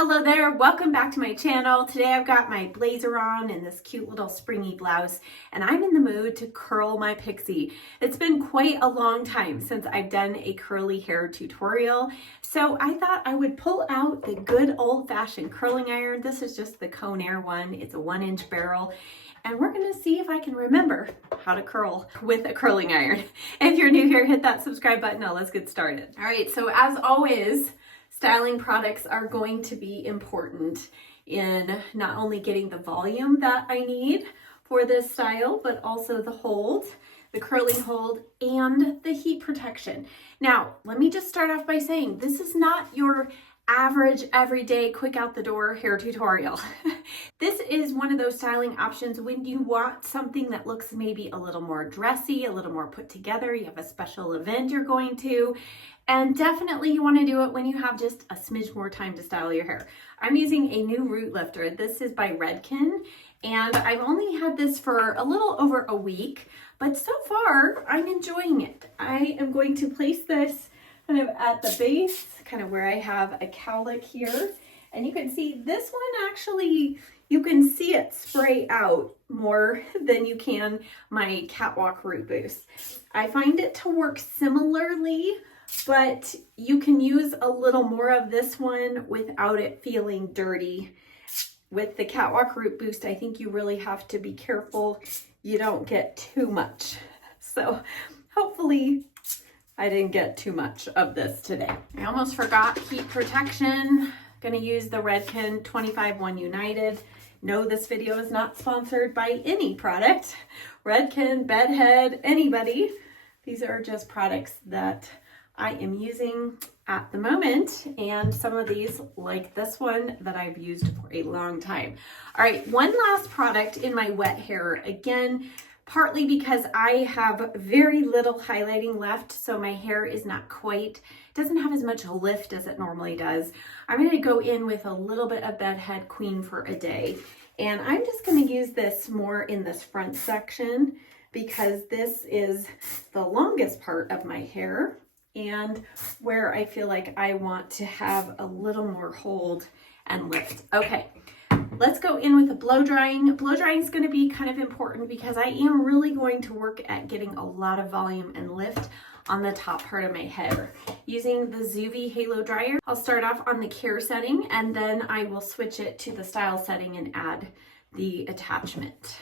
Hello there, welcome back to my channel. Today I've got my blazer on and this cute little springy blouse, and I'm in the mood to curl my pixie. It's been quite a long time since I've done a curly hair tutorial, so I thought I would pull out the good old-fashioned curling iron. This is just the Conair one. It's a 1-inch barrel. And we're gonna see if I can remember how to curl with a curling iron. If you're new here, hit that subscribe button. Now let's get started. All right, so as always, styling products are going to be important in not only getting the volume that I need for this style, but also the hold, the curling hold, and the heat protection. Now, let me just start off by saying this is not your average, everyday, quick out the door hair tutorial. This is one of those styling options when you want something that looks maybe a little more dressy, a little more put together, you have a special event you're going to, and definitely you want to do it when you have just a smidge more time to style your hair. I'm using a new root lifter. This is by RAKUTEN, and I've only had this for a little over a week, but so far I'm enjoying it. I am going to place this kind of at the base, kind of where I have a cowlick here. And you can see this one actually, you can see it spray out more than you can my Catwalk Root Boost. I find it to work similarly, but you can use a little more of this one without it feeling dirty. With the Catwalk Root Boost, I think you really have to be careful you don't get too much. So hopefully I didn't get too much of this today. I almost forgot heat protection. Gonna use the RAKUTEN 25-1 United. No, this video is not sponsored by any product. RAKUTEN, Bedhead, anybody. These are just products that I am using at the moment, and some of these, like this one, that I've used for a long time. All right, one last product in my wet hair. Again, partly because I have very little highlighting left, so my hair is not quite, doesn't have as much lift as it normally does. I'm gonna go in with a little bit of Bedhead Queen for a day. And I'm just gonna use this more in this front section because this is the longest part of my hair and where I feel like I want to have a little more hold and lift. Okay. Let's go in with the blow drying. Blow drying is going to be kind of important because I am really going to work at getting a lot of volume and lift on the top part of my hair. Using the Zuvi Halo Dryer, I'll start off on the care setting and then I will switch it to the style setting and add the attachment.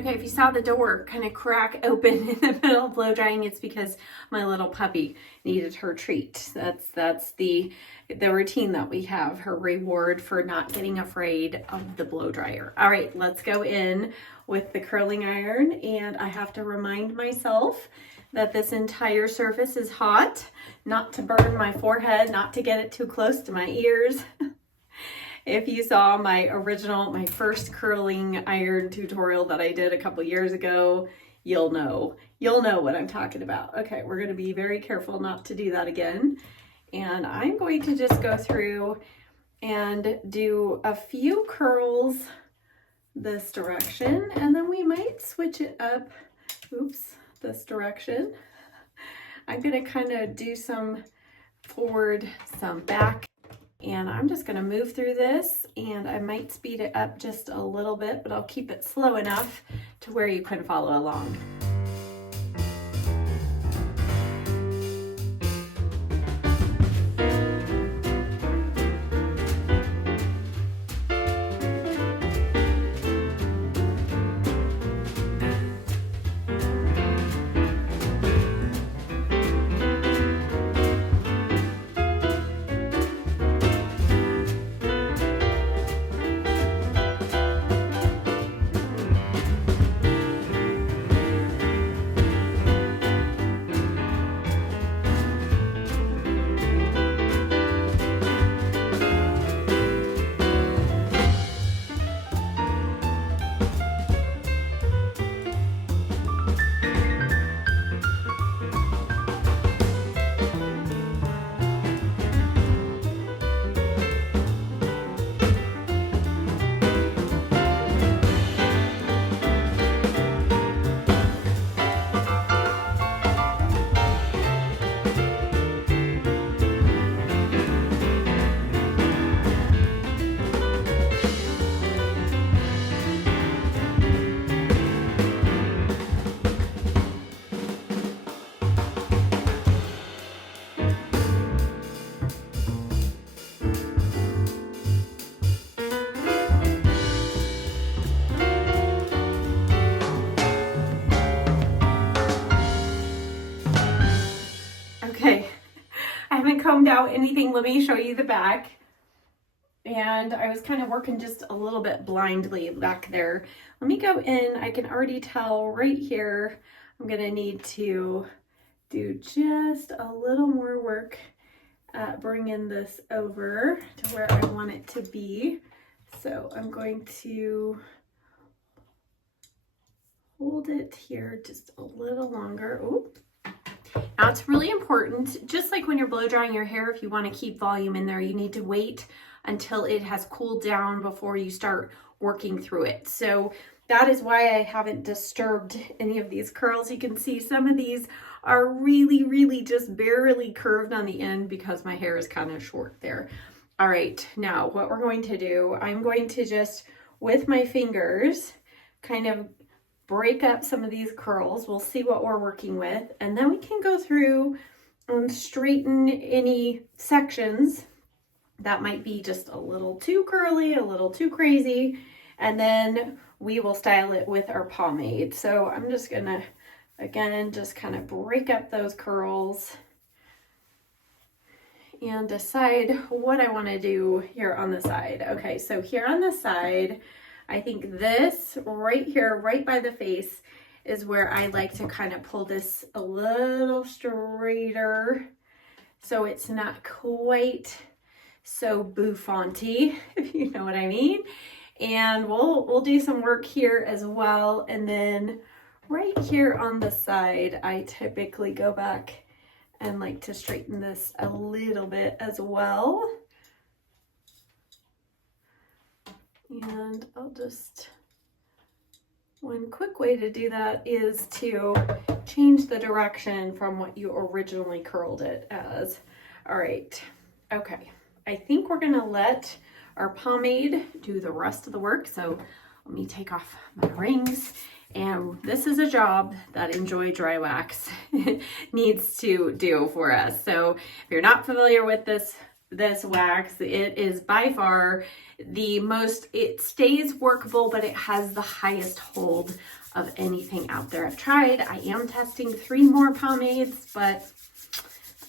If you saw the door kind of crack open in the middle of blow drying, it's because my little puppy needed her treat. That's the routine that we have, her reward for not getting afraid of the blow dryer. All right, let's go in with the curling iron, and I have to remind myself that this entire surface is hot, not to burn my forehead, not to get it too close to my ears. If you saw my first curling iron tutorial that I did a couple years ago, you'll know what I'm talking about. Okay, we're going to be very careful not to do that again. And I'm going to just go through and do a few curls this direction, and then we might switch it up, oops, this direction. I'm gonna kind of do some forward, some back, and I'm just gonna move through this, and I might speed it up just a little bit, but I'll keep it slow enough to where you can follow along. Okay, I haven't combed out anything. Let me show you the back. And I was kind of working just a little bit blindly back there. Let me go in. I can already tell right here I'm gonna need to do just a little more work at bringing this over to where I want it to be. So I'm going to hold it here just a little longer. Oop. Now it's really important, just like when you're blow drying your hair, if you want to keep volume in there, you need to wait until it has cooled down before you start working through it. So that is why I haven't disturbed any of these curls. You can see some of these are really just barely curved on the end because my hair is kind of short there. All right, now what we're going to do, I'm going to just, with my fingers, kind of break up some of these curls. We'll see what we're working with, and then we can go through and straighten any sections that might be just a little too curly, a little too crazy, and then we will style it with our pomade. So I'm just gonna, again, just kind of break up those curls and decide what I want to do here on the side. Okay, so here on the side, I think this right here, right by the face, is where I like to kind of pull this a little straighter so it's not quite so bouffanty, if you know what I mean. And we'll do some work here as well. And then right here on the side, I typically go back and like to straighten this a little bit as well. And I'll just, one quick way to do that is to change the direction from what you originally curled it as. All right, okay. I think we're gonna let our pomade do the rest of the work. So let me take off my rings. And this is a job that Enjoy Dry Wax needs to do for us. So if you're not familiar with this wax, it is by far the most, it stays workable, but it has the highest hold of anything out there. I've tried, I am testing 3 more pomades, but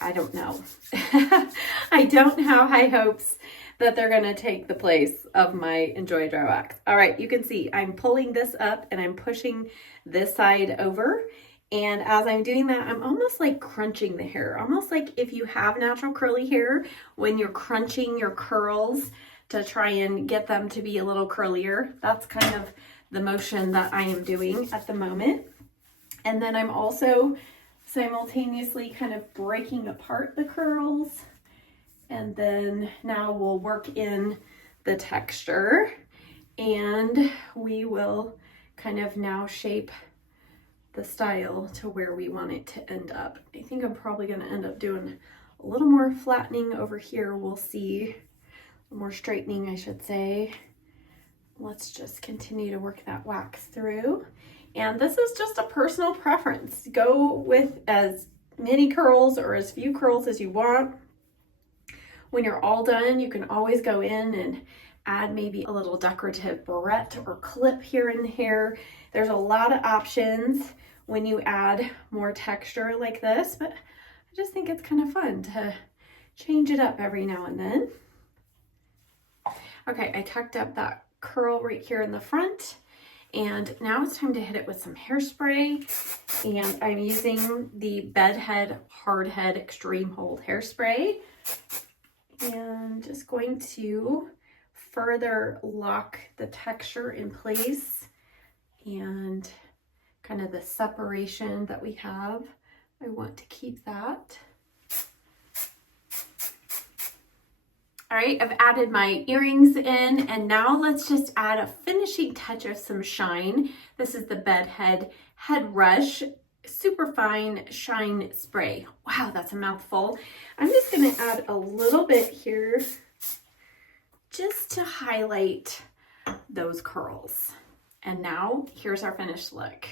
I don't know. I don't have high hopes that they're gonna take the place of my Enjoy Dry Wax. All right, you can see I'm pulling this up and I'm pushing this side over. And as I'm doing that, I'm almost like crunching the hair, almost like if you have natural curly hair, when you're crunching your curls to try and get them to be a little curlier. That's kind of the motion that I am doing at the moment. And then I'm also simultaneously kind of breaking apart the curls And then now we'll work in the texture, and we will kind of now shape the style to where we want it to end up. I think I'm probably going to end up doing a little more flattening over here. We'll see. More straightening, I should say. Let's just continue to work that wax through. And this is just a personal preference. Go with as many curls or as few curls as you want. When you're all done, you can always go in and add maybe a little decorative barrette or clip here and here. There's a lot of options when you add more texture like this, but I just think it's kind of fun to change it up every now and then. Okay, I tucked up that curl right here in the front, and now it's time to hit it with some hairspray. And I'm using the Bedhead Hardhead Extreme Hold hairspray, and just going to further lock the texture in place and kind of the separation that we have. I want to keep that. All right, I've added my earrings in, and now let's just add a finishing touch of some shine. This is the Bedhead Head Rush Super Fine Shine Spray. Wow, that's a mouthful. I'm just gonna add a little bit here just to highlight those curls. And now here's our finished look.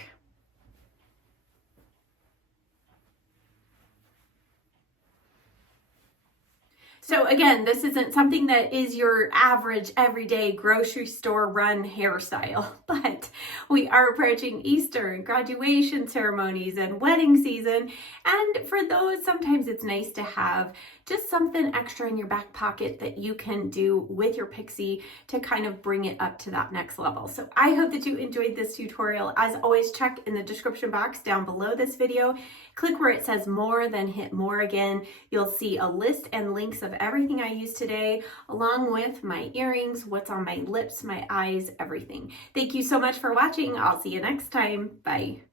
So again, this isn't something that is your average everyday grocery store run hairstyle, but we are approaching Easter and graduation ceremonies and wedding season. And for those, sometimes it's nice to have just something extra in your back pocket that you can do with your PIXIE to kind of bring it up to that next level. So I hope that you enjoyed this tutorial. As always, check in the description box down below this video. Click where it says more, then hit more again. You'll see a list and links of everything I used today, along with my earrings, what's on my lips, my eyes, everything. Thank you so much for watching. I'll see you next time. Bye.